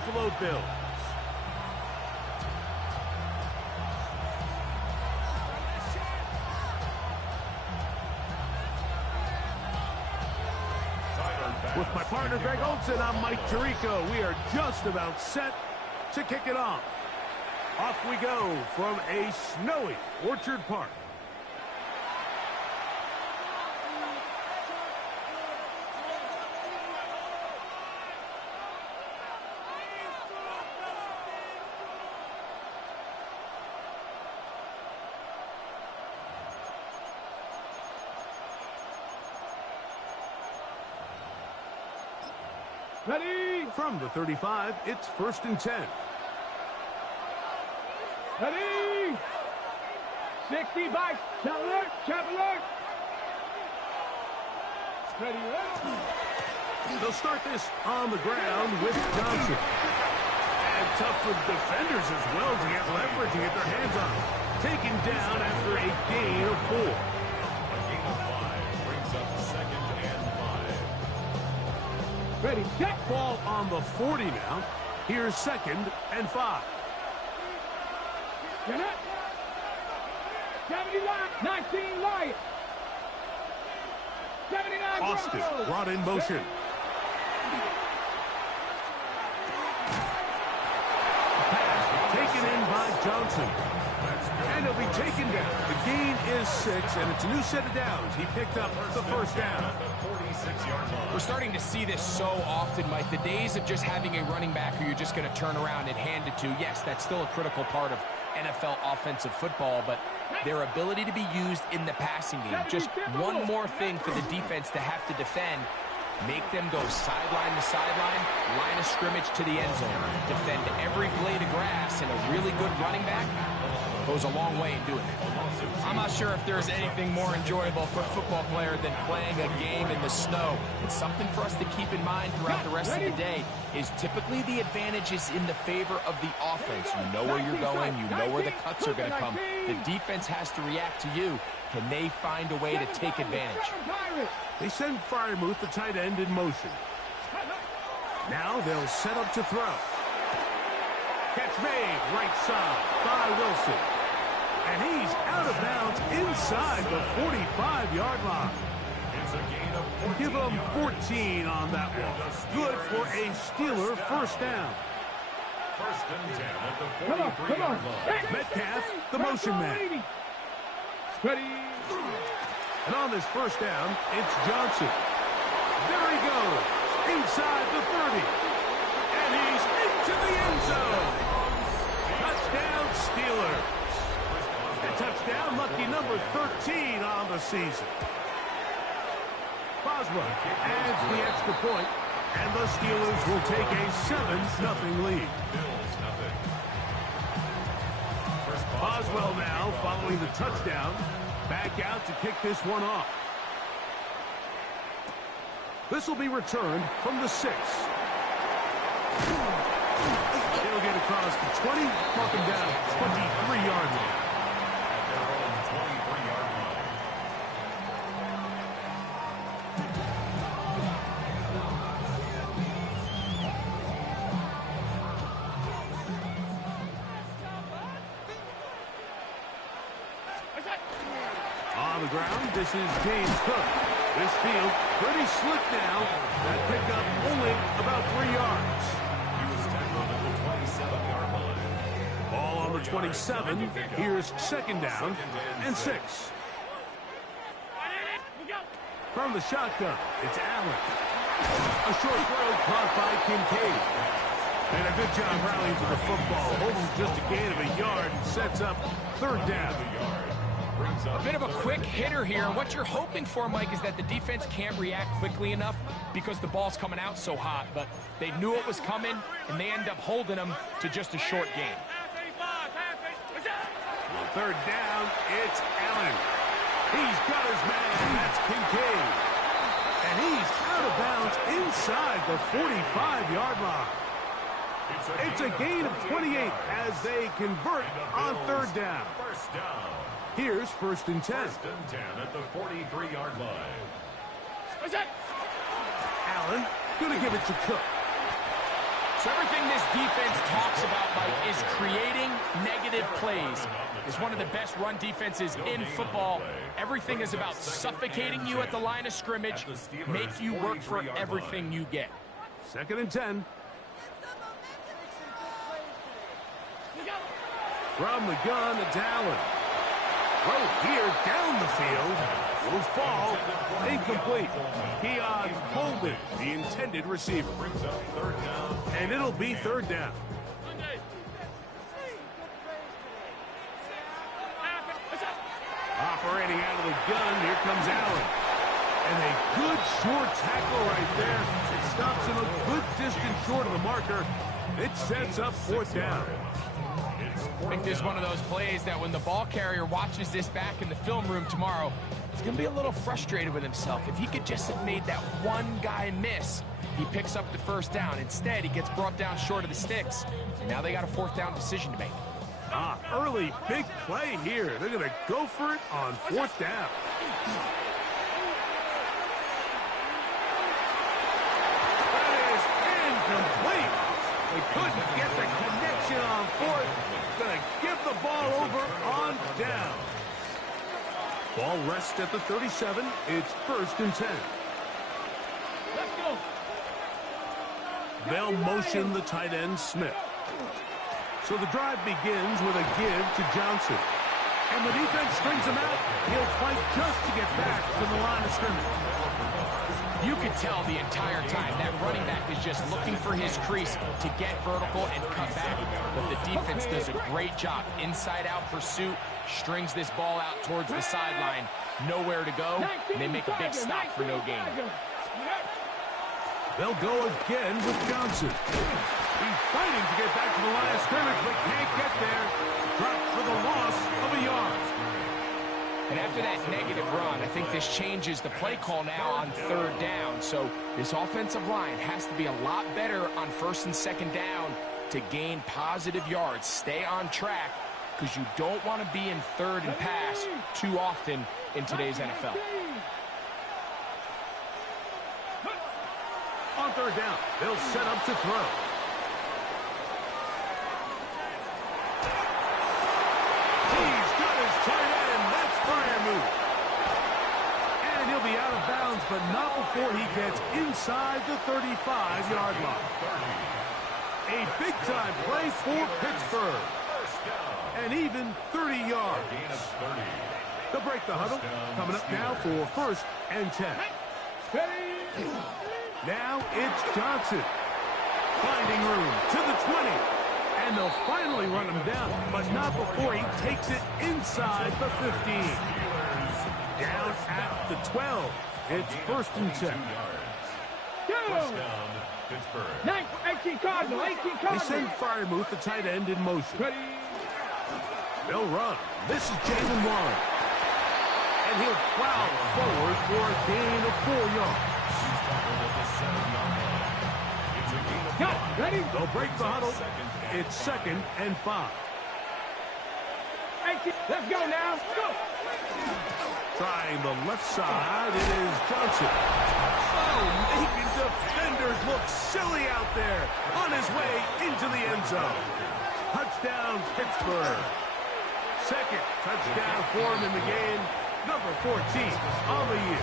Buffalo Bills. With my partner, Greg Olson, I'm Mike Tirico. We are just about set to kick it off. Off we go from a snowy Orchard Park. Ready? From the 35, it's 1st and 10. Ready? 65. Chapel alert. Ready, They'll start this on the ground with Johnson. And tough for the defenders as well to get leverage and get their hands on him. Taken down after a gain of 4. A gain of 5 brings up 2nd and 5. Ready, set. Ball on the 40 now. Here's 2nd and 5. 79, 19 Lions. 79 Austin brought in motion. Pass taken in by Johnson. And he'll be taken down. The gain is 6, and it's a new set of downs. He picked up the 1st down. We're starting to see this so often, Mike. The days of just having a running back who you're just going to turn around and hand it to, yes, that's still a critical part of NFL offensive football, but their ability to be used in the passing game, just one more thing for the defense to have to defend, make them go sideline to sideline, line of scrimmage to the end zone, defend every blade of grass, and a really good running back goes a long way in doing it. I'm not sure if there's anything more enjoyable for a football player than playing a game in the snow. It's something for us to keep in mind throughout the rest of the day is typically the advantage is in the favor of the offense. You know where you're going. You know where the cuts are going to come. The defense has to react to you. Can they find a way to take advantage? They send Freiermuth, the tight end, in motion. Now they'll set up to throw. Catch made, right side by Wilson. And he's out of bounds inside the 45-yard line. It's a gain of 14. Give him 14 on that one. Good for a Steeler 1st down. 1st and 10 at the 43-yard line. Metcalf, the motion man. Ready? And on this 1st down, it's Johnson. There he goes, inside the 30. And he's into the end zone. Touchdown, Steelers. A touchdown, lucky number 13 on the season. Boswell adds the extra point, and the Steelers will take a 7-0 lead. Boswell now following the touchdown, back out to kick this one off. This will be returned from the 6. He'll get across the 20, mark him down 23-yard line. At their own 23-yard line. On the ground, this is James Cook. This field pretty slick now. That pickup only about 3 yards. He was tackled at the 27-yard line. Ball on the 27. Here's 2nd down and 6. From the shotgun, it's Allen. A short throw caught by Kincaid. And a good job rallying to the football. Holds just a gain of a yard and sets up 3rd down. A bit of a quick hitter here. What you're hoping for, Mike, is that the defense can't react quickly enough because the ball's coming out so hot. But they knew it was coming, and they end up holding them to just a short game. On 3rd down, it's Allen. He's got his man. That's Kincaid. And he's out of bounds inside the 45-yard line. It's a gain of 28 as they convert on 3rd down. 1st down. Here's 1st and 10. 1st and 10 at the 43-yard line. Allen going to give it to Cook. So everything this defense talks about, Mike, is creating negative plays. It's one of the best run defenses in football. Everything is about suffocating you at the line of scrimmage, make you work for everything you get. 2nd and 10. From the gun, it's Allen. Throw here down the field. Will fall. Incomplete. Keon Coleman, the intended receiver. And it'll be 3rd down. Operating out of the gun, here comes Allen. And a good short tackle right there. It stops him a good distance short of the marker. It sets up 4th down. I think this is one of those plays that when the ball carrier watches this back in the film room tomorrow, he's going to be a little frustrated with himself. If he could just have made that one guy miss, he picks up the 1st down. Instead, he gets brought down short of the sticks. And now they got a 4th down decision to make. Early big play here. They're going to go for it on 4th down. That is incomplete. They couldn't get the connection on 4th. Going to give the ball over on down. Ball rests at the 37. It's 1st and 10. Let's go. They'll motion the tight end, Smith. So the drive begins with a give to Johnson. And the defense strings him out. He'll fight just to get back to the line of scrimmage. You could tell the entire time that running back is just looking for his crease to get vertical and cut back. But the defense does a great job. Inside-out pursuit, strings this ball out towards the sideline. Nowhere to go, and they make a big stop for no gain. They'll go again with Johnson. He's fighting to get back to the line of scrimmage, but can't get there. Dropped for the loss of a yard. And after that negative run, I think this changes the play call now on 3rd down. So this offensive line has to be a lot better on 1st and 2nd down to gain positive yards. Stay on track because you don't want to be in 3rd and pass too often in today's NFL. On 3rd down, they'll set up to throw. He's got his tight end. That's Freiermuth. And he'll be out of bounds, but not before he gets inside the 35-yard line. A big-time play for Pittsburgh. And even 30 yards. They'll break the huddle. Coming up now for 1st and 10. Now it's Johnson. Finding room to the 20. And they'll finally run him down, but not before he takes it inside the 15. Down at the 12. It's 1st and 10. Go! 18 Cardinal, 18 They Cardinal. send Freiermuth, the tight end, in motion. They'll run. This is Jalen Warren. And he'll plow forward for a gain of 4 yards. Ready? They'll break the huddle. It's 2nd and 5. 18. Let's go now. Go. Trying the left side, it is Johnson. Oh, making defenders look silly out there. On his way into the end zone. Touchdown, Pittsburgh. 2nd touchdown for him in the game. Number 14 on the year.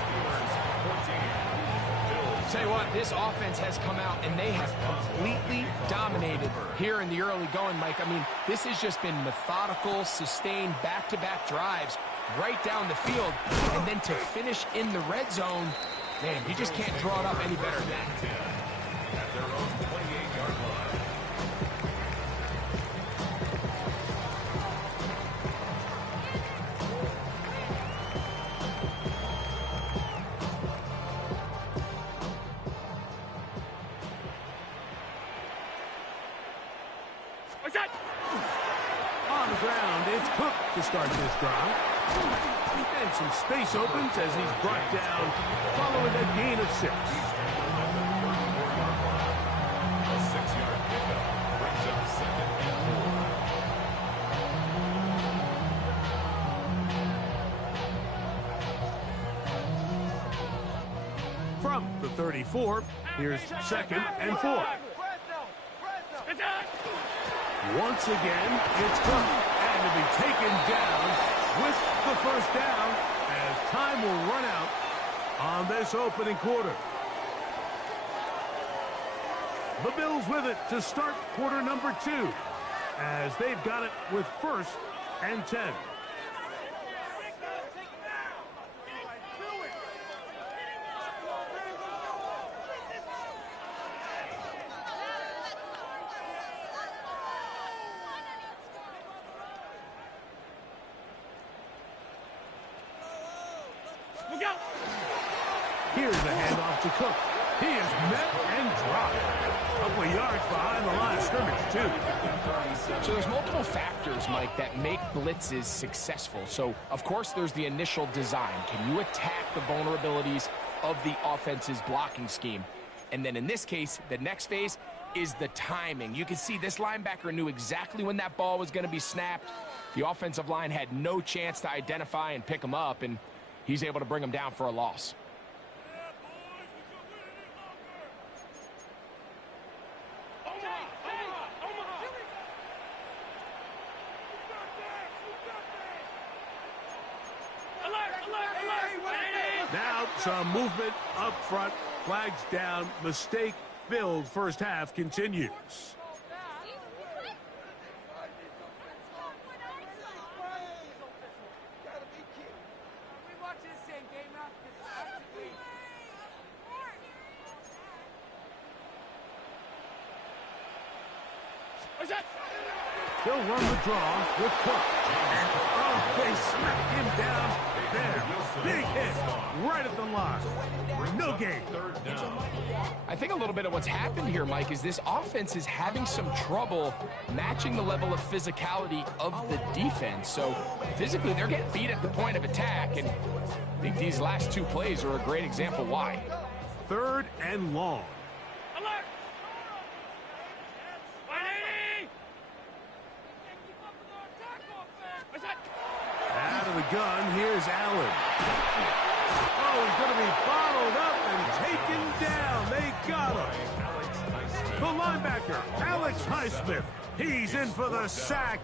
Tell you what, this offense has come out and they have completely dominated here in the early going, Mike. I mean, this has just been methodical, sustained, back-to-back drives right down the field. And then to finish in the red zone, man, you just can't draw it up any better than that. At their own 28-yard line. On the ground, it's Cook to start this drive. And some space opens as he's brought down following a gain of 6. A 6-yard pickup brings up 2nd and 4. From the 34, here's 2nd and 4. Once again, it's Cook. And to be taken down with the first down as time will run out on this opening quarter. The Bills with it to start quarter number 2 as they've got it with 1st and 10. Here's a handoff to Cook. He is met and dropped. A couple of yards behind the line of scrimmage, too. So there's multiple factors, Mike, that make blitzes successful. So, of course, there's the initial design. Can you attack the vulnerabilities of the offense's blocking scheme? And then in this case, the next phase is the timing. You can see this linebacker knew exactly when that ball was going to be snapped. The offensive line had no chance to identify and pick him up, and he's able to bring him down for a loss. Now some movement up front. Flags down. Mistake filled first half continues. He'll run the draw with Cook. And, oh, they smacked him down there. Big hit right at the line. No gain. I think a little bit of what's happened here, Mike, is this offense is having some trouble matching the level of physicality of the defense. So physically, they're getting beat at the point of attack, and I think these last 2 plays are a great example why. 3rd and long. Out of the gun, here's Allen. Oh, he's going to be bottled up and taken down. They got him. The linebacker, Alex Highsmith. He's in for the sack,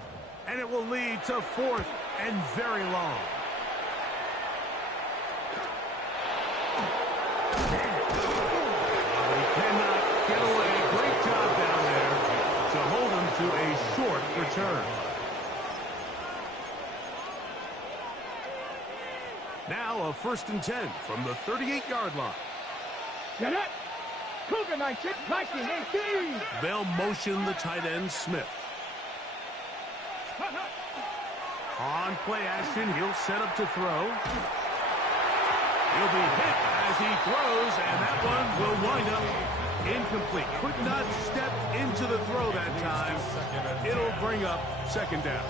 and it will lead to 4th and very long. He cannot get away. Great job down there to hold him to a short return. Now a 1st and 10 from the 38-yard line. Get it! Cougar 19, 18. They'll motion the tight end, Smith. On play action, he'll set up to throw. He'll be hit as he throws, and that one will wind up incomplete. Could not step into the throw that time. It'll bring up 2nd down.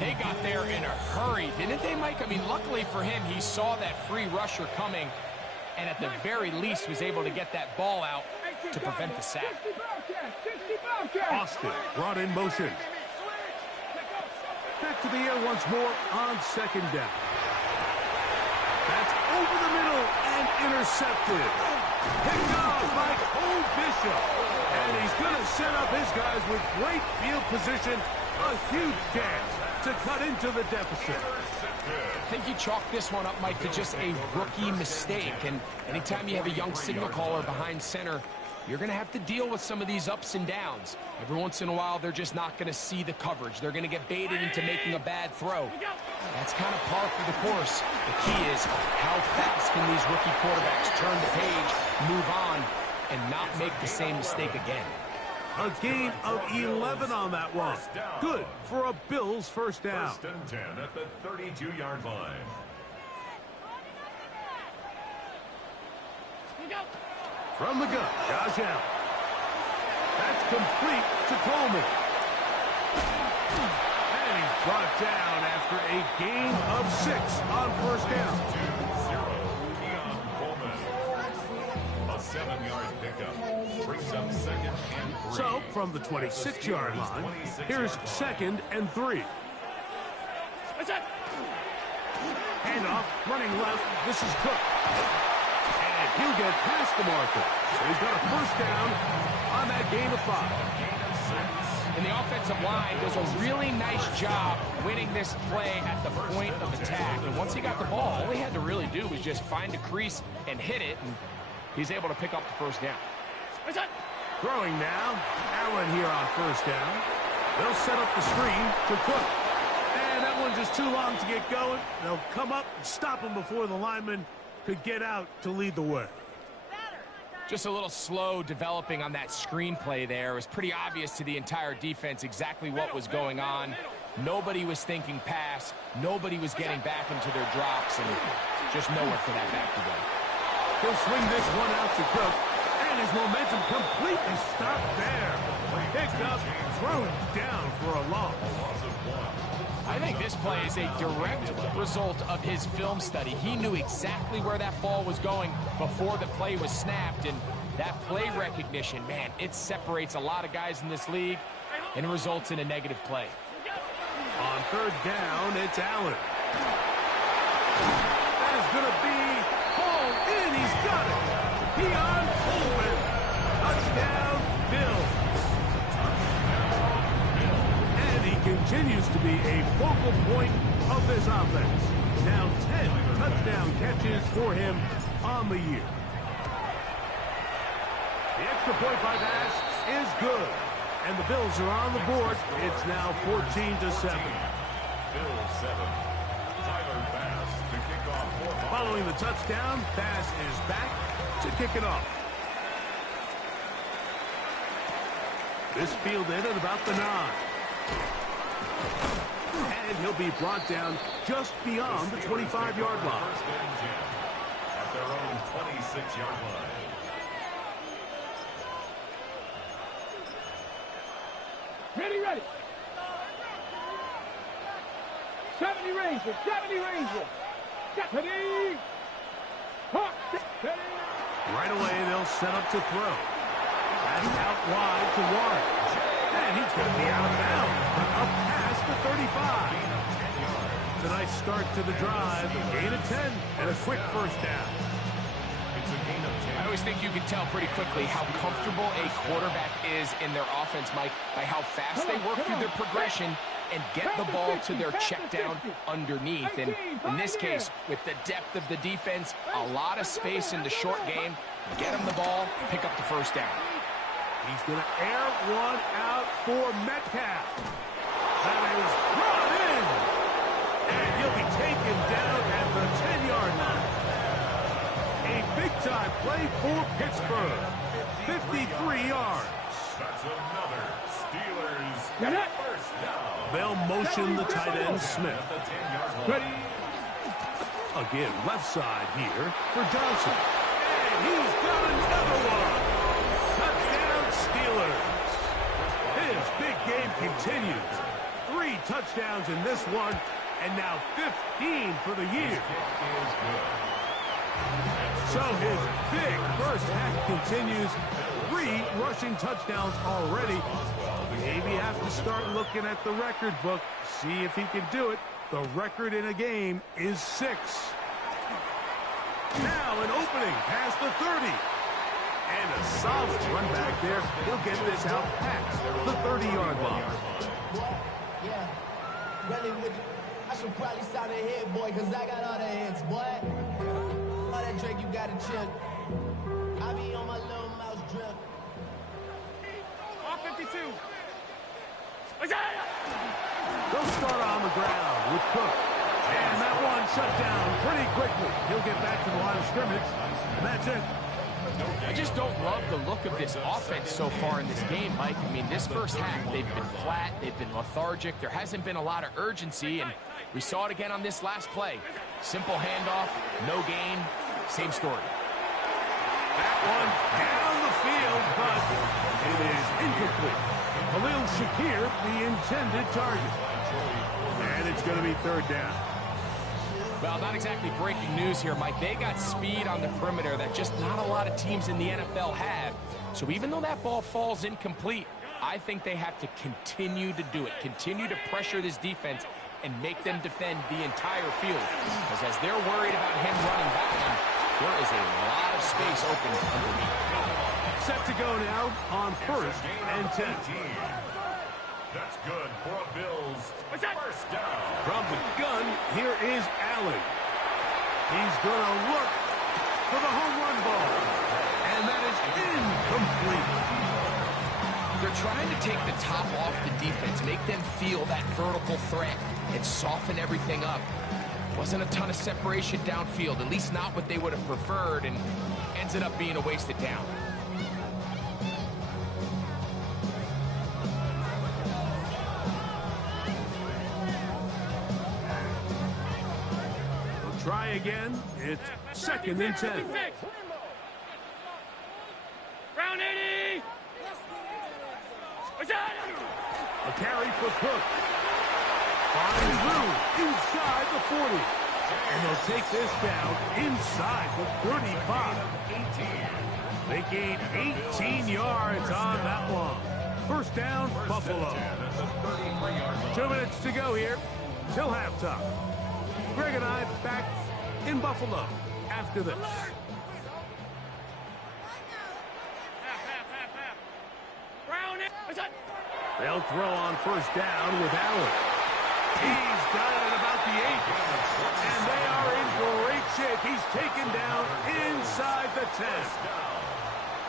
They got there in a hurry, didn't they, Mike? I mean, luckily for him, he saw that free rusher coming, and at the very least was able to get that ball out to prevent the sack. Austin brought in motion. Back to the air once more on 2nd down. That's over the middle and intercepted. Picked off by Cole Bishop. And he's going to set up his guys with great field position. A huge chance to cut into the deficit. I think you chalk this one up, Mike, to just a rookie mistake. And anytime you have a young signal caller behind center, you're going to have to deal with some of these ups and downs. Every once in a while, they're just not going to see the coverage. They're going to get baited into making a bad throw. That's kind of par for the course. The key is how fast can these rookie quarterbacks turn the page, move on, and not make the same mistake again. A gain of 11 on that one. Good for a Bills 1st down. 1st and 10 at the 32-yard line. From the gun, Josh Allen. That's complete to Coleman. And he's brought down after a gain of 6 on 1st down. 2-0, Coleman. A 7-yard pickup brings up 2nd and 3. So, from the 26-yard line, here's 2nd and 3. Handoff, running left. This is Cook. And he'll get past the marker. So he's got a first down on that gain of 5. And the offensive line does a really nice job winning this play at the point of attack. And once he got the ball, all he had to really do was just find a crease and hit it, and he's able to pick up the first down. Throwing now. Allen here on first down. They'll set up the screen to Cook. And that one's just too long to get going. They'll come up and stop him before the lineman could get out to lead the way. Just a little slow developing on that screenplay there. It was pretty obvious to the entire defense exactly what was going on. Nobody was thinking pass. Nobody was getting back into their drops, and just nowhere for that back to go. He'll swing this one out to Cook, and his momentum completely stopped there. Picked up, thrown down for a loss. I think this play is a direct result of his film study. He knew exactly where that ball was going before the play was snapped, and that play recognition, man, it separates a lot of guys in this league and results in a negative play. On third down, it's Allen. That is going to be hauled in. He's got it. Keon Coleman. Touchdown, Bills. And he continues to be a focal point of this offense. Now 10 touchdown catches for him on the year. The extra point by pass is good. And the Bills are on the board. It's now 14-7. Bills 7. Tyler Bass to kick off. Following the touchdown, Bass is back to kick it off. This fielded at about the 9. And he'll be brought down just beyond the 25-yard line. First and 10 at their own 26-yard line. Ready. 70 Ranger, 70 Ranger. Deputy. Hawk, ready. Right away, they'll set up to throw. Pass out wide to Warren. And he's going to be out of bounds. Up past the 35. It's a nice start to the drive. Gain of 10 and a quick first down. I always think you can tell pretty quickly how comfortable a quarterback is in their offense, Mike, by how fast they work through their progression and get the ball to their check down underneath. And in this case, with the depth of the defense, a lot of space in the short game, get him the ball, pick up the first down. He's going to air one out for Metcalf. That is brought in. And he'll be taken down at the 10-yard line. A big-time play for Pittsburgh. 53 yards. That's another Steelers Get it. first down. They'll motion the tight end Smith. At the 10-yard line. Ready. Again, left side here for Johnson. And he's got another one. Touchdown Steelers. His big game continues. 3 touchdowns in this one, and now 15 for the year. Is good. So his big first half continues. 3 rushing touchdowns already. Maybe have to start looking at the record book, see if he can do it. The record in a game is 6. Now an opening past the 30. And a solid run back there. He'll get this out past the 30-yard line. Yeah, really with you. I should probably sign a hit, boy, because I got all the hits, boy. All that drink you got to chill. I be on my little mouse drip. All 52. They'll start on the ground with Cook. And that one shut down pretty quickly. He'll get back to the line of scrimmage, and that's it. I just don't love the look of this offense so far in this game, Mike. I mean, this first half, they've been flat, they've been lethargic, there hasn't been a lot of urgency, and we saw it again on this last play. Simple handoff, no gain, same story. That one down the field, but it is incomplete. Khalil Shakir, the intended target. And it's going to be third down. Well, not exactly breaking news here, Mike. They got speed on the perimeter that just not a lot of teams in the NFL have. So even though that ball falls incomplete, I think they have to continue to do it, continue to pressure this defense and make them defend the entire field. Because as they're worried about him running back, there is a lot of space open underneath. Set to go now on first and 10. That's good for a Bills first down. From the gun, here is Allen. He's going to look for the home run ball. And that is incomplete. They're trying to take the top off the defense, make them feel that vertical threat, and soften everything up. Wasn't a ton of separation downfield, at least not what they would have preferred, and ended up being a wasted down. Try again. It's second and 10. Round 80. A carry for Cook. Finds room inside the 40. And they'll take this down inside the 35. They gain 18 yards on that one. First down, Buffalo. 2 minutes to go here till halftime. Greg and I back in Buffalo after this. They'll throw on first down with Allen. He's got it at about the 8. And they are in great shape. He's taken down inside the 10.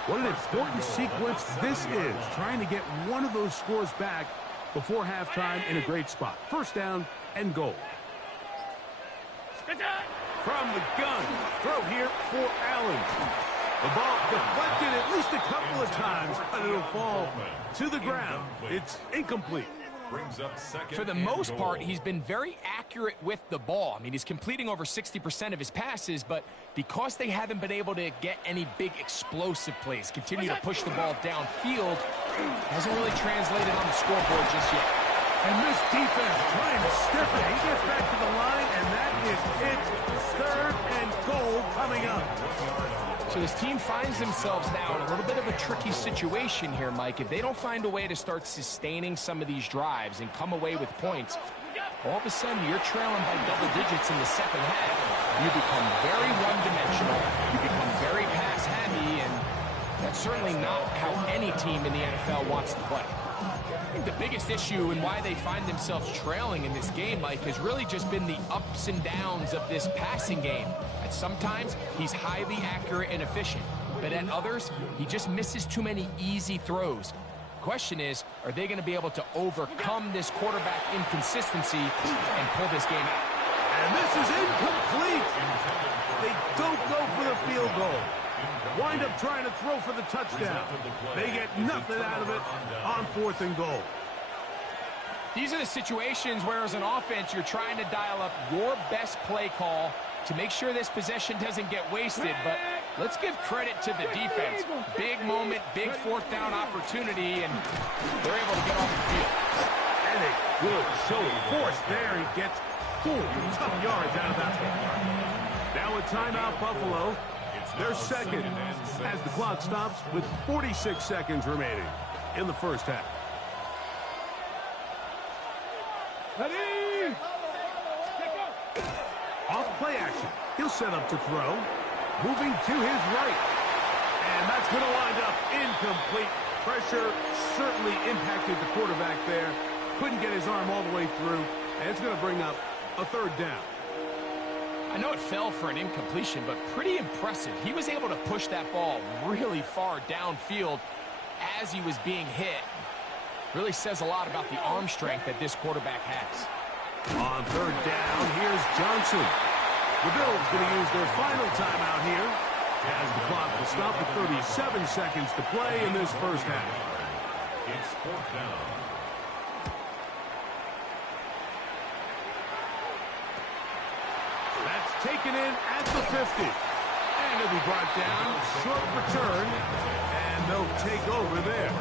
What an important sequence this is, trying to get one of those scores back before halftime in a great spot. First down and goal. From the gun, throw here for Allen. The ball deflected at least a couple of times, but it'll fall to the ground. It's incomplete. For the most part, he's been very accurate with the ball. I mean, he's completing over 60% of his passes, but because they haven't been able to get any big explosive plays, continue to push the ball downfield, hasn't really translated on the scoreboard just yet. And this defense trying to stiff it. He gets back to the line, and that is it. Third and goal coming up. So this team finds themselves now in a little bit of a tricky situation here, Mike. If they don't find a way to start sustaining some of these drives and come away with points, all of a sudden you're trailing by double digits in the second half. You become very one-dimensional. You become very pass-heavy, and that's certainly not how any team in the NFL wants to play. I think the biggest issue and why they find themselves trailing in this game, Mike, has really just been the ups and downs of this passing game. At sometimes, he's highly accurate and efficient, but at others, he just misses too many easy throws. The question is, are they going to be able to overcome this quarterback inconsistency and pull this game out? And this is incomplete. They don't go for the field goal. Wind up trying to throw for the touchdown. They get nothing out of it on fourth and goal. These are the situations where, as an offense, you're trying to dial up your best play call to make sure this possession doesn't get wasted. But let's give credit to the defense. Big moment, big fourth down opportunity, and they're able to get off the field. And a good show of force there. He gets 4 tough yards out of that one. Now a timeout, Buffalo. They're second as the clock stops with 46 seconds remaining in the first half. Ready? Off play action. He'll set up to throw. Moving to his right. And that's going to wind up incomplete. Pressure certainly impacted the quarterback there. Couldn't get his arm all the way through. And it's going to bring up a third down. I know it fell for an incompletion, but pretty impressive. He was able to push that ball really far downfield as he was being hit. Really says a lot about the arm strength that this quarterback has. On third down, here's Johnson. The Bills going to use their final timeout here as the clock will stop with 37 seconds to play in this first half. It's fourth down. Taken in at the 50. And it'll be brought down. Short return. And they'll take over there.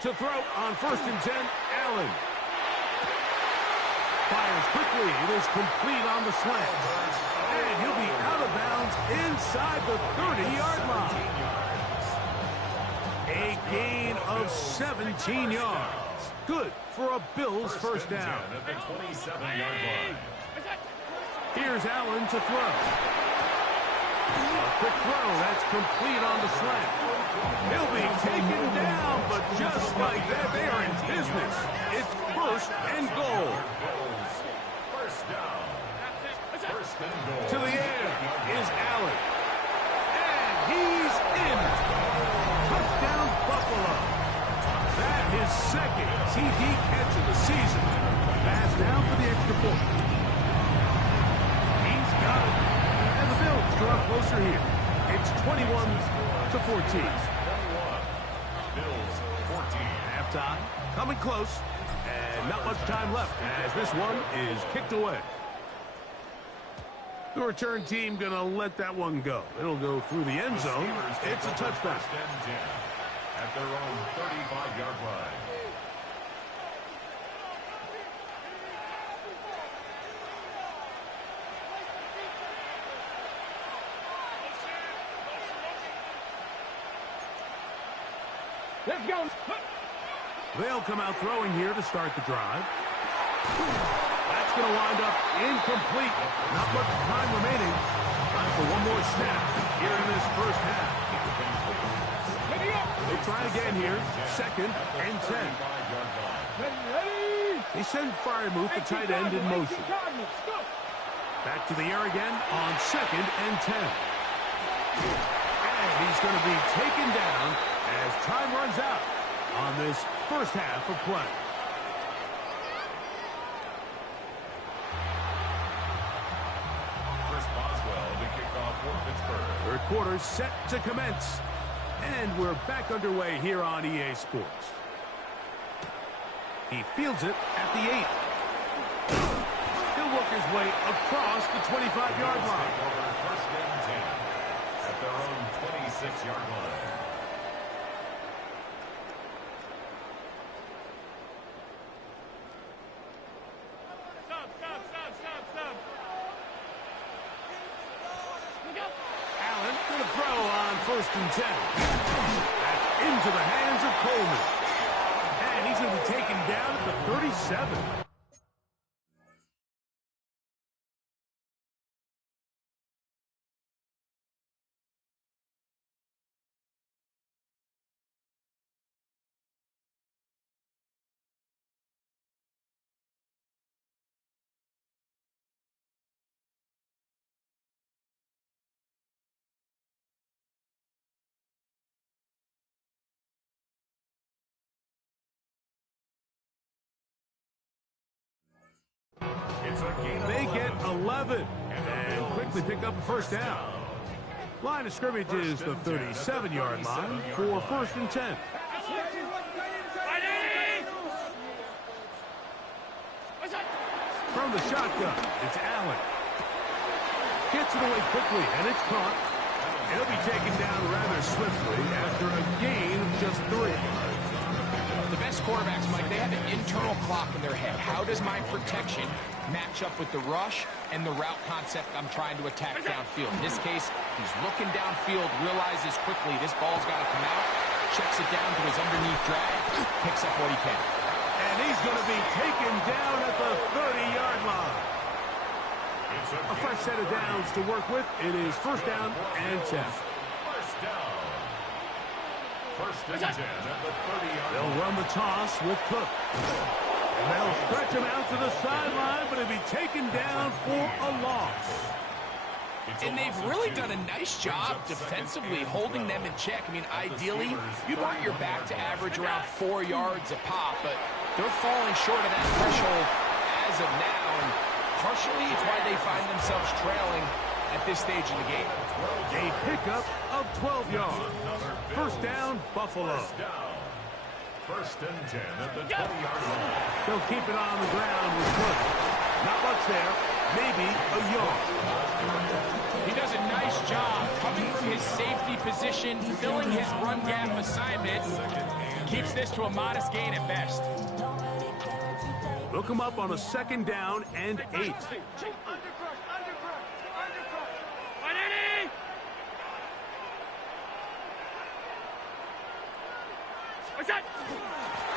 To throw on first and 10, Allen. Fires quickly. It is complete on the slant. And he'll be out of bounds inside the 30-yard line. A gain of 17 yards. Good for a Bills first down. At the 27-yard line. Here's Allen to throw. A quick throw. That's complete on the slant. He'll be taken down, but just like that, they are in business. It's first and goal. Bills. First down. First and goal. To the air is Allen. And he's in. Touchdown, Buffalo. That is second TD catch of the season. Pass down for the extra point. He's got it. And the Bills draw closer here. It's 21-14. Bills 14. Halftime, coming close, and not much time left as this one is kicked away. The return team going to let that one go. It'll go through the end zone. It's a touchback. First and 10 at their own 35-yard line. Let's go. They'll come out throwing here to start the drive. That's going to wind up incomplete. Not much time remaining. Time for one more snap here in this first half. They try again here. Second and 10. They send Fryermuth, the tight end, in motion. Back to the air again on second and 10. And he's going to be taken down as time runs out on this first half of play. Chris Boswell to kick off for Pittsburgh. Third quarter set to commence. And we're back underway here on EA Sports. He fields it at the 8. He'll work his way across the 25-yard line. First and 10 at their own 26-yard line. Allen going to throw on first and 10. That's into the hands of Coleman. And he's going to be taken down at the 37. They get 11 and quickly pick up a first down. Line of scrimmage is the 37-yard line for first and 10. From the shotgun, it's Allen. Gets it away quickly, and it's caught. He'll be taken down rather swiftly after a gain of just 3. The best quarterbacks, Mike, they have an internal clock in their head. How does my protection match up with the rush and the route concept I'm trying to attack downfield? In this case, he's looking downfield, realizes quickly this ball's got to come out, checks it down to his underneath drag, picks up what he can. And he's going to be taken down at the 30-yard line. A fresh set of downs to work with. It is first down and 10. First down. First and 10 at the 30-yard They'll line. run the toss with Cook. And they'll stretch him out to the sideline, but he'll be taken down for a loss. And they've really done a nice job defensively holding them in check. I mean, ideally, you want your back to average around 4 yards a pop, but they're falling short of that threshold as of now. And partially, it's why they find themselves trailing at this stage in the game. A pickup of 12 yards. First down, Buffalo. First down. First and 10 at the 20-yard line. They'll keep it on the ground with Cook. Not much there. Maybe a yard. He does a nice job coming from his safety position, filling his run gap assignment. Keeps this to a modest gain at best. They'll come up on a second down and 8.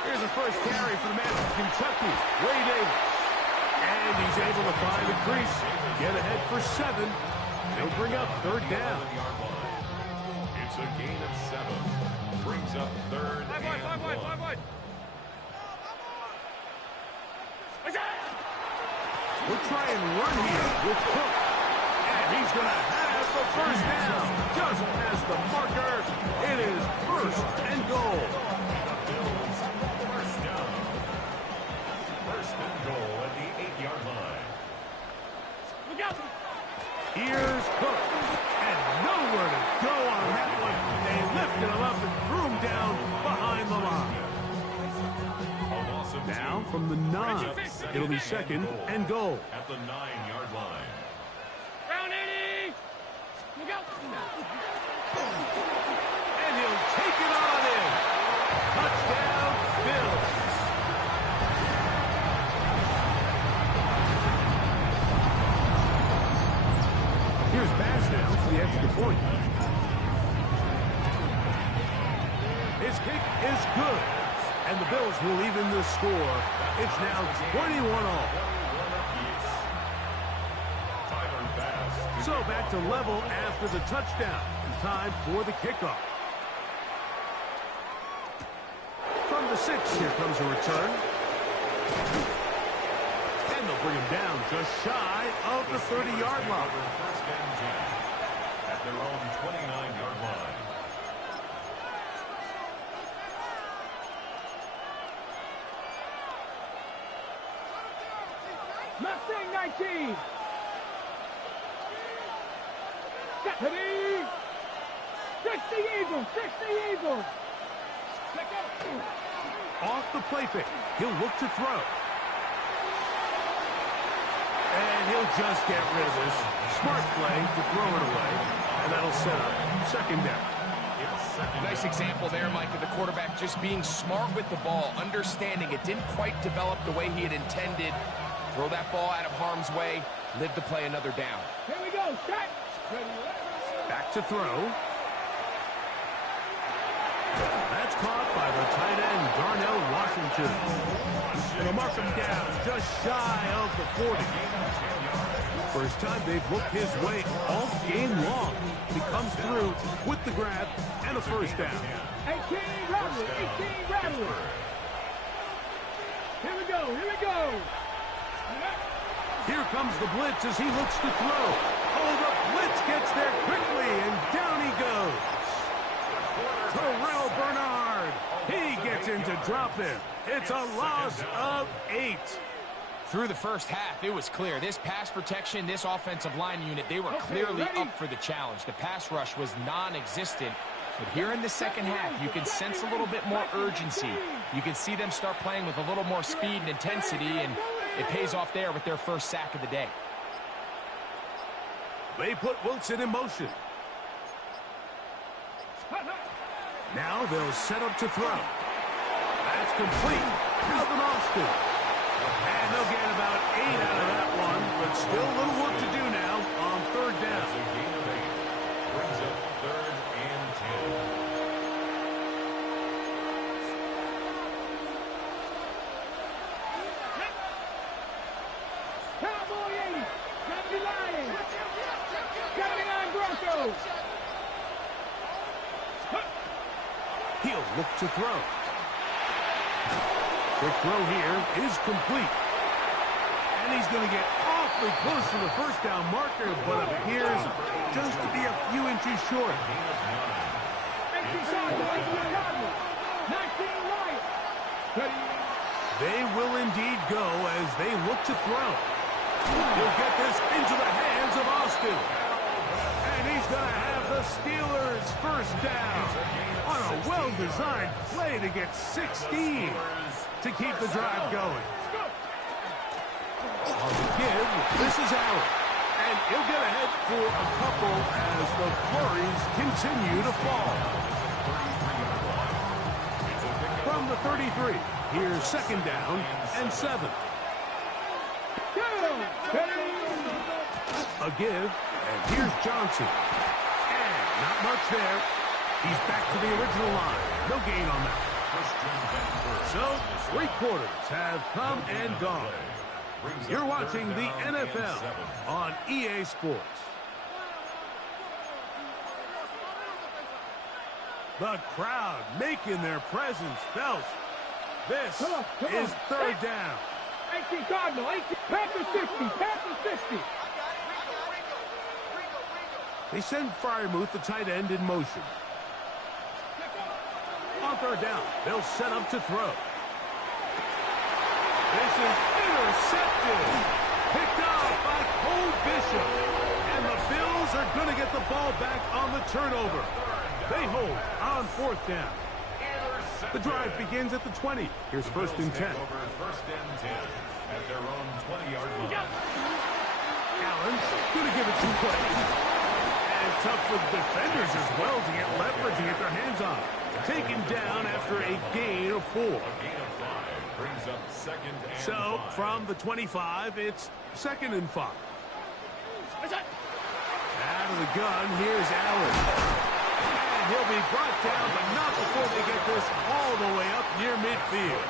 Here's a first carry for the man from Kentucky, Ray Davis. And he's able to find the crease. Get ahead for 7. They'll bring up third down. It's a gain of 7. Brings up third and 1. We'll try and run here with Cook. And he's going to have the first down. Just past the marker. It is first and goal. The Bills, first down. First and goal at the 8-yard line. Look out! Here's Cook. And nowhere to go on that one. They lifted him up and threw him down behind the line. Now from the 9. It'll be second and goal. At the 9-yard line. Round 80! Look out! And he'll take it on in. Touchdown, Bills. Here's pass now for the extra point. His kick is good. And the Bills will even the score. It's now 21-all. So back to level after the touchdown. And time for the kickoff. From the 6, here comes a return. And they'll bring him down just shy of the 30-yard line. At their own 29-yard line. Mustang 19! Ready! 60 Eagles! 60 Eagles! Off the play fake. He'll look to throw. And he'll just get rid of this. Smart play to throw it away. And that'll set up second down. Nice example there, Mike, of the quarterback just being smart with the ball, understanding it didn't quite develop the way he had intended. Throw that ball out of harm's way, live to play another down. Here we go, set! Back to throw. That's caught by the tight end, Darnell Washington. And they'll mark him down just shy of the 40. First time they've looked his way all game long. He comes through with the grab and a first down. 18 Rattler! 18 Rattler! Here we go, here we go! Here comes the blitz as he looks to throw. Oh, the blitz gets there quickly, and down he goes. Terrell Bernard. He gets into drop in. It's a loss of 8. Through the first half, it was clear. This pass protection, this offensive line unit, they were clearly up for the challenge. The pass rush was non-existent. But here in the second half, you can sense a little bit more urgency. You can see them start playing with a little more speed and intensity, and it pays off there with their first sack of the day. They put Wilson in motion. Now they'll set up to throw. That's complete. Calvin Austin. And they'll get about 8 out of that one, but still a little work to do now on third down. Brings up third and 10. Cowboy 80! 79! 79 Broncos! He'll look to throw. The throw here is complete. And he's going to get awfully close to the first down marker, but appears just to be a few inches short. 18 Cowboys, 19 Lions! They will indeed go as they look to throw. He'll get this into the hands of Austin. And he's going to have the Steelers first down on a well-designed play to get 16 to keep the drive going. On the give, this is Allen. And he'll get ahead for a couple as the flurries continue to fall. From the 33, here's second down and 7. A give, and here's Johnson. And not much there. He's back to the original line. No gain on that. So, 3 quarters have come and gone. You're watching the NFL on EA Sports. The crowd making their presence felt. This is 3rd down. 18 Cardinal, 18, Panthers 50, Panthers 50. They send Freiermuth, the tight end, in motion. On 3rd down, they'll set up to throw. This is intercepted. Picked off by Cole Bishop. And the Bills are going to get the ball back on the turnover. They hold on 4th down. The drive begins at the 20. Here's 1st and 10. First and 10 at their own 20-yard line. Allen's going to give it 2 plays. And tough for the defenders as well to get leverage and get their hands on. Taken down after a gain of 4. A gain of 5 brings up 2nd and 5. So from the 25, it's 2nd and 5. Out of the gun, here's Allen. And he'll be brought down, but not before they get this all the way up near midfield.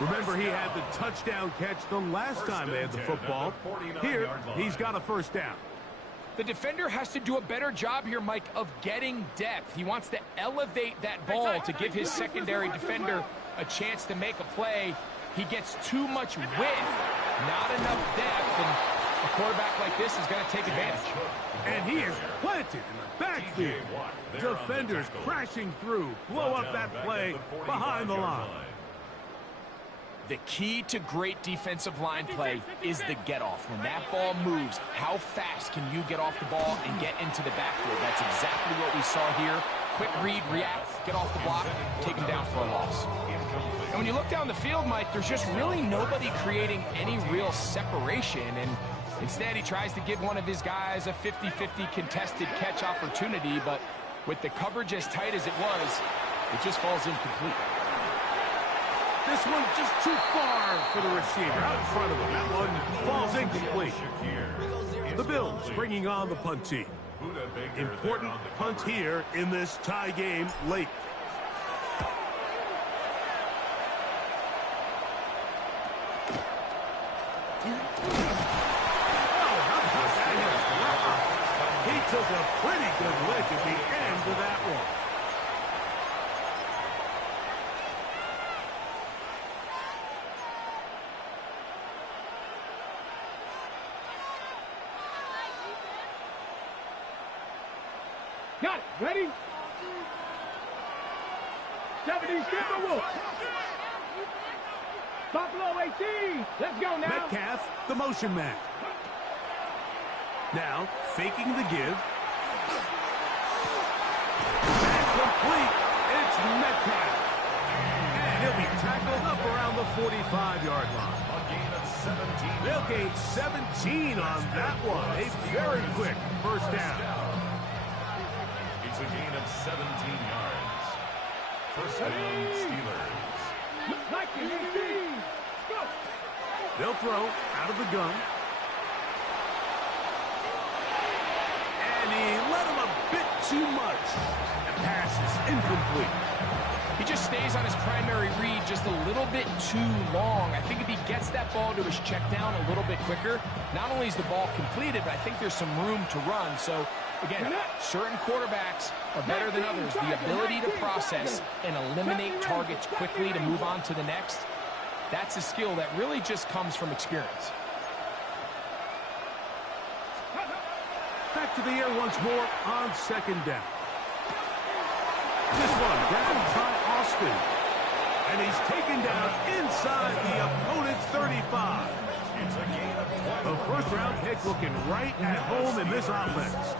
Remember, he had the touchdown catch the last time they had the football. Here, he's got a 1st down. The defender has to do a better job here, Mike, of getting depth. He wants to elevate that ball to give his secondary defender a chance to make a play. He gets too much width, not enough depth, and a quarterback like this is going to take advantage. And he is planted in the backfield. Defenders crashing through, blow up that play behind the line. The key to great defensive line play is the get-off. When that ball moves, how fast can you get off the ball and get into the backfield? That's exactly what we saw here. Quick read, react, get off the block, take him down for a loss. And when you look down the field, Mike, there's just really nobody creating any real separation. And instead, he tries to give one of his guys a 50-50 contested catch opportunity. But with the coverage as tight as it was, it just falls incomplete. This one just too far for the receiver out in front of him. That one falls incomplete. The Bills bringing on the punt team. Important punt here in this tie game late. He took a pretty good lick at the end of that one. Got it. Ready? 70 Timberwolves. Buffalo 18. Let's go now. Metcalf, the motion man. Now, faking the give. And complete. It's Metcalf. And he'll be tackled up around the 45-yard line. A gain of 17. They'll gain 17 on that one. A very quick 1st down. It's a gain of 17 yards. 1st down, Steelers. Like the 18. Go. They'll throw out of the gun. And he let him a bit too much. The pass is incomplete. He just stays on his primary read just a little bit too long. I think if he gets that ball to his check down a little bit quicker, not only is the ball completed, but I think there's some room to run. So, again, certain quarterbacks are better than others. The ability to process and eliminate targets quickly to move on to the next, that's a skill that really just comes from experience. Back to the air once more on 2nd down. This one grabbed by Austin. And he's taken down inside the opponent's 35. The 1st-round pick looking right at home in this offense.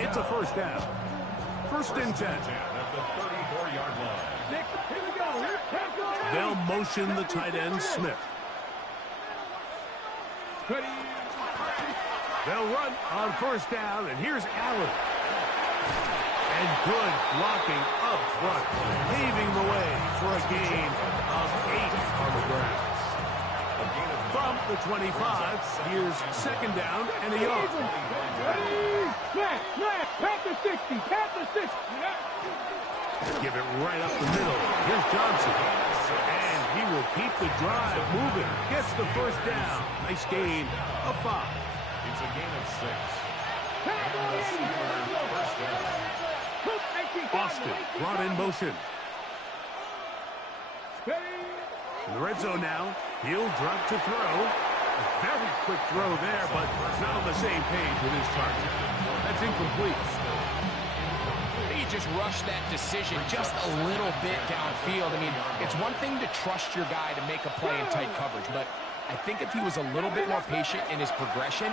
It's a 1st down. 1st and 10. At the 34-yard line. Here we go. They'll motion the tight end, Smith. Ready. They'll run on 1st down, and here's Allen. And good blocking up front, paving the way for a gain of 8 on the ground. From the 25, here's 2nd down and a yard. Ready. Snap. Panther 60. Panther 60. Give it right up the middle. Here's Johnson. And he will keep the drive moving. Gets the first down. Nice gain of 5. It's a gain of 6. And the Steelers first down. Austin brought in motion. In the red zone now. He'll drop to throw. A very quick throw there, but not on the same page with his target. That's incomplete. He just rushed that decision just a little bit downfield. I mean, it's one thing to trust your guy to make a play in tight coverage, but I think if he was a little bit more patient in his progression,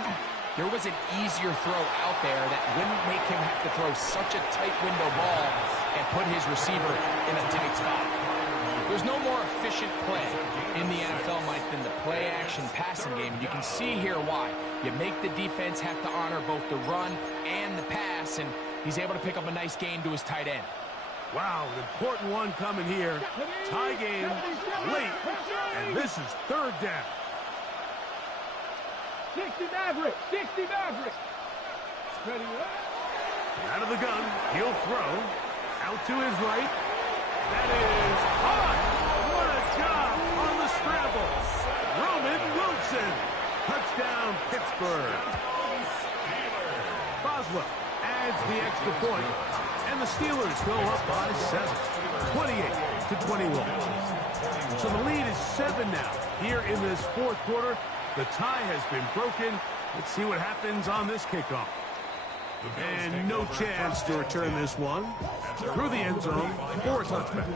there was an easier throw out there that wouldn't make him have to throw such a tight window ball and put his receiver in a tight spot. There's no more efficient play in the NFL, Mike, than the play-action passing game, and you can see here why. You make the defense have to honor both the run and the pass, and he's able to pick up a nice gain to his tight end. Wow, an important one coming here. Tie game, late, and this is third down. 60 Maverick, 60 Maverick. Ready up. Out of the gun, he'll throw. Out to his right. That is hot. What a job on the scramble. Roman Wilson. Touchdown, Pittsburgh. Boswell adds the extra point, and the Steelers go up by 7, 28-21. So the lead is 7 now. Here in this fourth quarter, the tie has been broken. Let's see what happens on this kickoff. And no chance to return this one. Through the end zone for a touchback.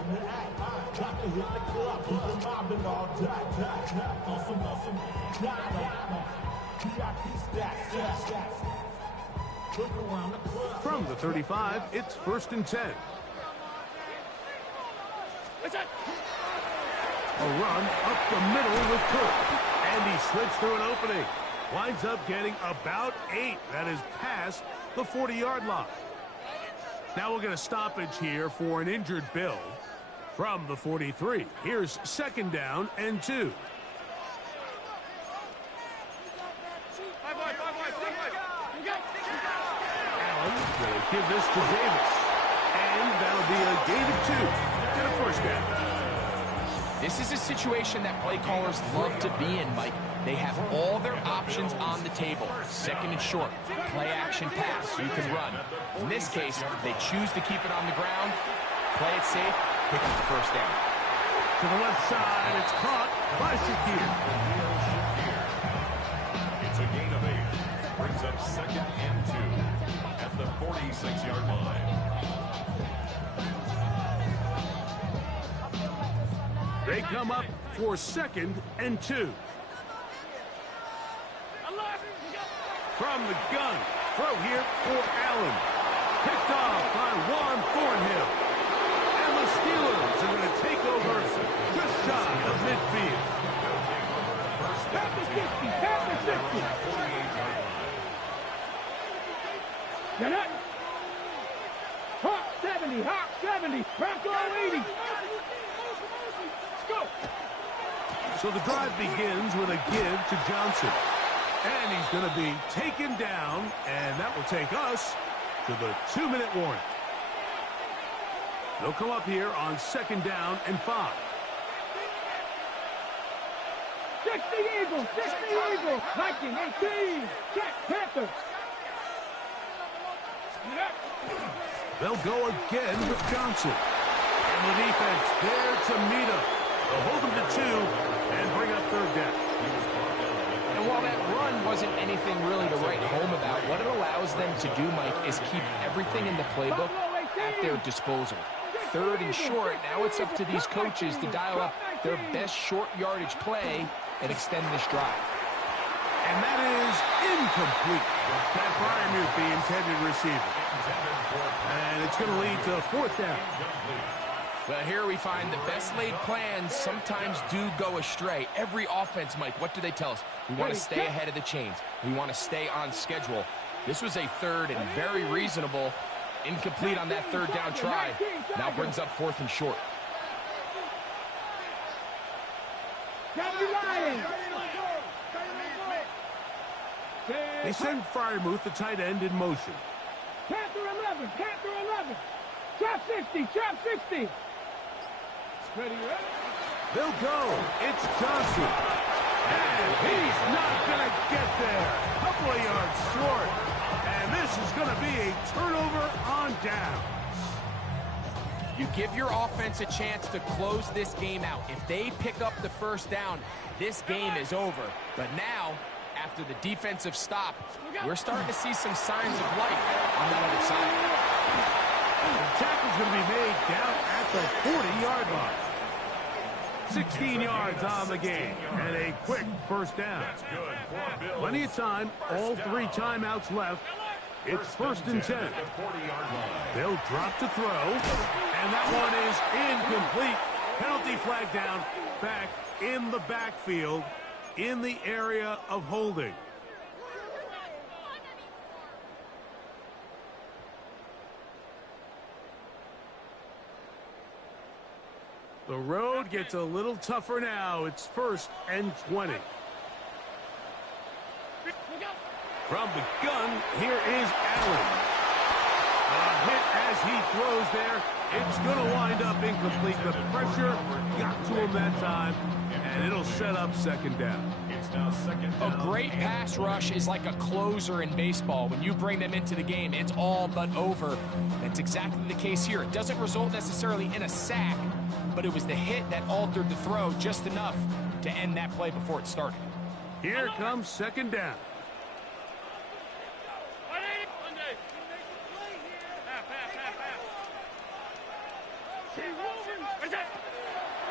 From the 35, it's 1st and 10. A run up the middle with Cook. And he slips through an opening. Winds up getting about 8. That is past the 40-yard line. Now we'll get a stoppage here for an injured Bill from the 43. Here's 2nd down and 2. Allen will give this to Davis. And that'll be a gain of 2 and a first down. This is a situation that play callers love to be in, Mike. They have all their options on the table. 2nd and short, play action pass, you can run. In this case, they choose to keep it on the ground, play it safe, pick up the first down. To the left side, it's caught by Shakir. It's a gain of 8. Brings up 2nd and 2 at the 46-yard line. They come up for 2nd and 2. From the gun, throw here for Allen. Picked off by Juan Thornhill. And the Steelers are going to take over just shy of midfield. Pass the 60, pass the 60. Get it. Hawk 70, Hawk 70, Bronco 80. Let's go. So the drive begins with a give to Johnson. And he's going to be taken down, and that will take us to the 2-minute warning. They'll come up here on 2nd down and 5. 60 Eagles, 60 Eagles. Viking 18, check Panther. They'll go again with Johnson. And the defense there to meet him. They'll hold him to 2 and bring up 3rd down. And while that run wasn't anything really to write home about, what it allows them to do, Mike, is keep everything in the playbook at their disposal. 3rd and short, now it's up to these coaches to dial up their best short yardage play and extend this drive. And that is incomplete. That Freiermuth, the intended receiver. And it's going to lead to 4th down. Well, here we find the best laid plans sometimes do go astray. Every offense, Mike, what do they tell us? We want to stay ahead of the chains. We want to stay on schedule. This was a 3rd and very reasonable. Incomplete on that 3rd down try. Now brings up 4th and short. They send Freiermuth, the tight end, in motion. Panther 11, Panther 11. Trap 60, trap 60. Ready, ready? They'll go. It's Johnson. And he's not going to get there. Couple of yards short. And this is going to be a turnover on down. You give your offense a chance to close this game out. If they pick up the first down, this game is over. But now, after the defensive stop, we're starting to see some signs of life on that other side. The tackle's going to be made down at the 40-yard line. 16 yards on the game, and a quick first down. Plenty of time, all 3 timeouts left. It's first and 10. They'll drop to throw, and that one is incomplete. Penalty flag down, back in the backfield, in the area of holding. The road gets a little tougher now. It's first and 20. From the gun, here is Allen. A hit as he throws there. It's going to wind up incomplete. The pressure got to him that time, and it'll set up second down. A great pass rush is like a closer in baseball. When you bring them into the game, it's all but over. That's exactly the case here. It doesn't result necessarily in a sack, but it was the hit that altered the throw just enough to end that play before it started. Here comes second down.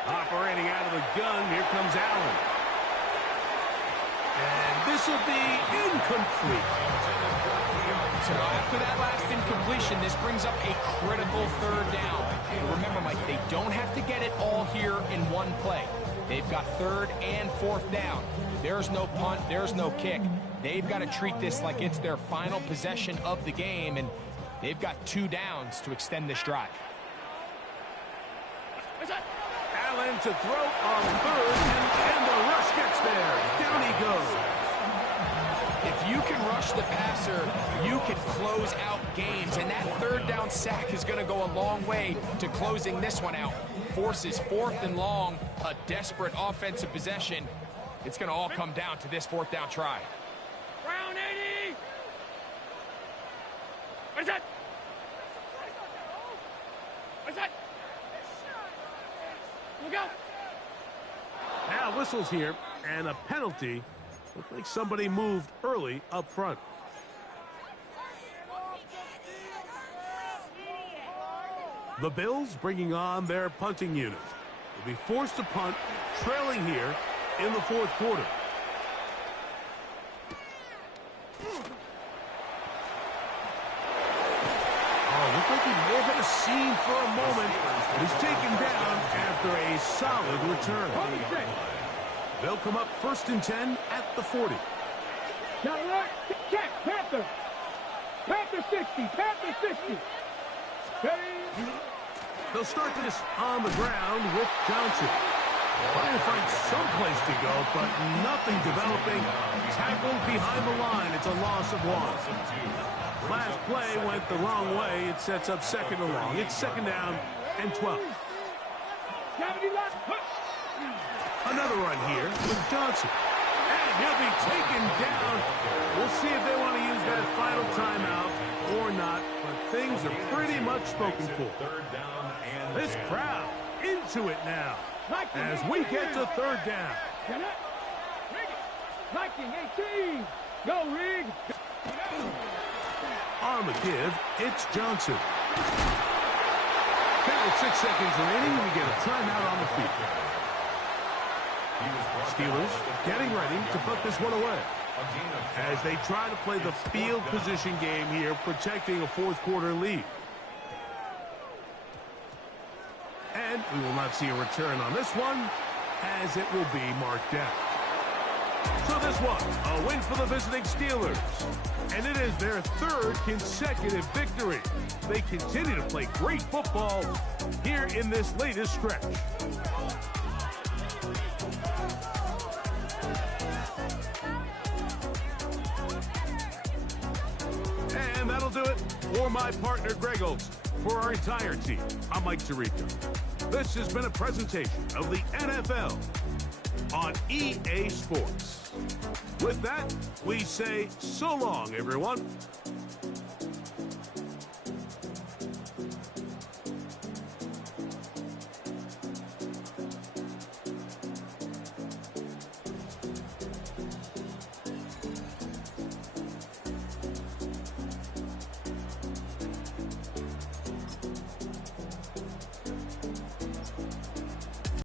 Operating out of the gun, here comes Allen. And this will be incomplete. So after that last incompletion, this brings up a critical third down. But remember, Mike, they don't have to get it all here in one play. They've got third and fourth down. There's no punt, there's no kick. They've got to treat this like it's their final possession of the game, and they've got 2 downs to extend this drive. Allen to throw on third, and the rush gets there. Down he goes. If you can rush the passer, you can close out games, and that third down sack is going to go a long way to closing this one out. Forces fourth and long, a desperate offensive possession. It's going to all come down to this fourth down try. Round 80. What is that? What's that? Look out. Now whistles here, and a penalty. Looks like somebody moved early up front. The Bills bringing on their punting unit. They'll be forced to punt, trailing here in the fourth quarter. Looked like he may have had a seam for a moment, but he's taken down after a solid return. They'll come up first and 10 at the 40. Now right, check, Panther. Panther 60, Panther 60. Ready? They'll start this on the ground with Johnson. Trying to find some place to go, but nothing developing. Tackled behind the line. It's a loss of 1. Last play went the wrong way. It sets up second and long. It's second down and 12. Another run here with Johnson. And he'll be taken down. We'll see if they want to use that final timeout or not, but things are pretty much spoken for. This crowd into it now as we get to third down. Viking 18. Go, Rig. On the give, it's Johnson. Now with 6 seconds remaining, we get a timeout on the field. Steelers getting ready to put this one away as they try to play the field position game here, protecting a fourth quarter lead. And we will not see a return on this one, as it will be marked down. So this one, a win for the visiting Steelers. And it is their 3rd consecutive victory. They continue to play great football here in this latest stretch. And that'll do it for my partner, Greg Olson. For our entire team, I'm Mike Tirico. This has been a presentation of the NFL on EA Sports. With that, we say so long, everyone.